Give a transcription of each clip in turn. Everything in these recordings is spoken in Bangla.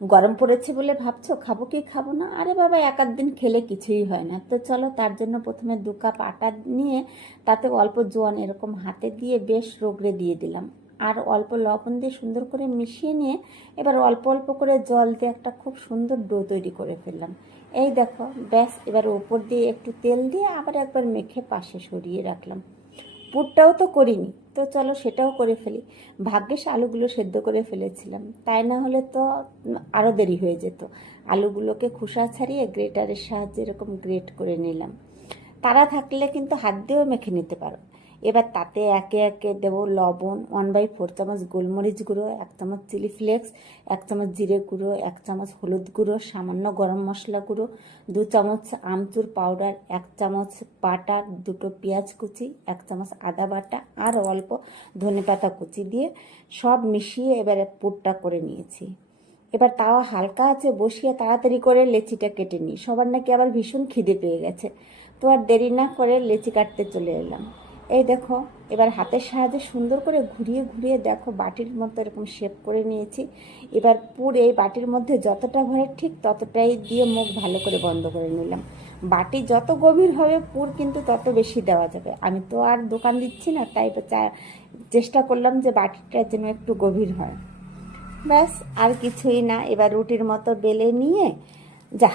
গরম পড়েছে বলে ভাবছো খাবো কি খাবো না? আরে বাবা, এক আধ দিন খেলে কিছুই হয় না। তো চলো, তার জন্য প্রথমে 2 কাপ আটা নিয়ে তাতে অল্প জোয়ান এরকম হাতে দিয়ে বেশ রগড়ে দিয়ে দিলাম, আর অল্প লবণ দিয়ে সুন্দর করে মিশিয়ে নিয়ে এবার অল্প অল্প করে জল দিয়ে একটা খুব সুন্দর ডো তৈরি করে ফেললাম। এই দেখো, ব্যাস, এবার ওপর দিয়ে একটু তেল দিয়ে আবার একবার মেখে পাশে সরিয়ে রাখলাম। পুরটাও তো করিনি, তো চলো সেটাও করে ফেলি। ভাগ্যিস আলুগুলো সেদ্ধ করে ফেলেছিলাম, তাই না হলে তো আরও দেরি হয়ে যেত। আলুগুলোকে খোসা ছাড়িয়ে গ্রেটারের সাহায্যে এরকম গ্রেট করে নিলাম। তারা থাকলে কিন্তু হাত দিয়েও মেখে নিতে পারো। এবার তাতে একে একে দেবো লবণ, 1/4 চামচ গোলমরিচ গুঁড়ো, 1 চামচ চিলি ফ্লেক্স, 1 চামচ জিরে গুঁড়ো, 1 চামচ হলুদ গুঁড়ো, সামান্য গরম মশলা গুঁড়ো, 2 চামচ আমচুর পাউডার, 1 চামচ বাটার, 2টো পেঁয়াজ কুচি, 1 চামচ আদা বাটা আর অল্প ধনেপাতা কুচি দিয়ে সব মিশিয়ে এবারে পুরটা করে নিয়েছি। এবার তাওয়া হালকা আছে বসিয়ে তাড়াতাড়ি করে লেচিটা কেটে নিই। সবার নাকি আবার ভীষণ খিদে পেয়ে গেছে, তো আর দেরি না করে লেচি কাটতে চলে এলাম। এই দেখো, এবার হাতের সাহায্যে সুন্দর করে ঘুরিয়ে ঘুরিয়ে দেখো বাটির মতো এরকম শেপ করে নিয়েছি। এবার পুর এই বাটির মধ্যে যতটা ভরে ঠিক ততটাই দিয়ে মুখ ভালো করে বন্ধ করে নিলাম। বাটি যত গভীর হবে পুর কিন্তু তত বেশি দেওয়া যাবে। আমি তো আর দোকান দিচ্ছি না, তাই চেষ্টা করলাম যে বাটিটা যেন একটু গভীর হয়। ব্যাস, আর কিছুই না। এবার রুটির মতো বেলে নিয়ে যা,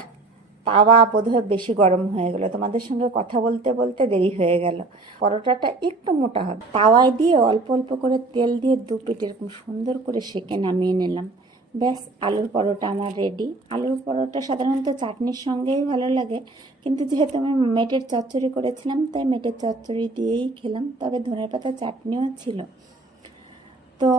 তাওয়া বোধহয় বেশি গরম হয়ে গেল, তোমাদের সঙ্গে কথা বলতে বলতে দেরি হয়ে গেল। পরোটাটা একটু মোটা হবে, তাওয়ায় দিয়ে অল্প অল্প করে তেল দিয়ে 2 পিঠ এরকম সুন্দর করে সেঁকে নামিয়ে নিলাম। ব্যাস, আলুর পরোটা আমার রেডি। আলুর পরোটা সাধারণত চাটনির সঙ্গেই ভালো লাগে, কিন্তু যেহেতু আমি মেটের চচ্চড়ি করেছিলাম তাই মেটের চচ্চড়ি দিয়েই খেলাম, তবে ধনেপাতা চাটনিও ছিল। তো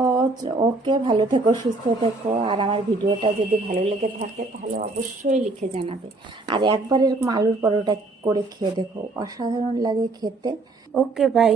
ওকে, ভালো থেকো, সুস্থ থেকো, আর আমার ভিডিওটা যদি ভালো লেগে থাকে তাহলে অবশ্যই লিখে জানাবে। আর একবার এরকম আলুর পরোটা করে খেয়ে দেখো, অসাধারণ লাগে খেতে। ওকে, বাই।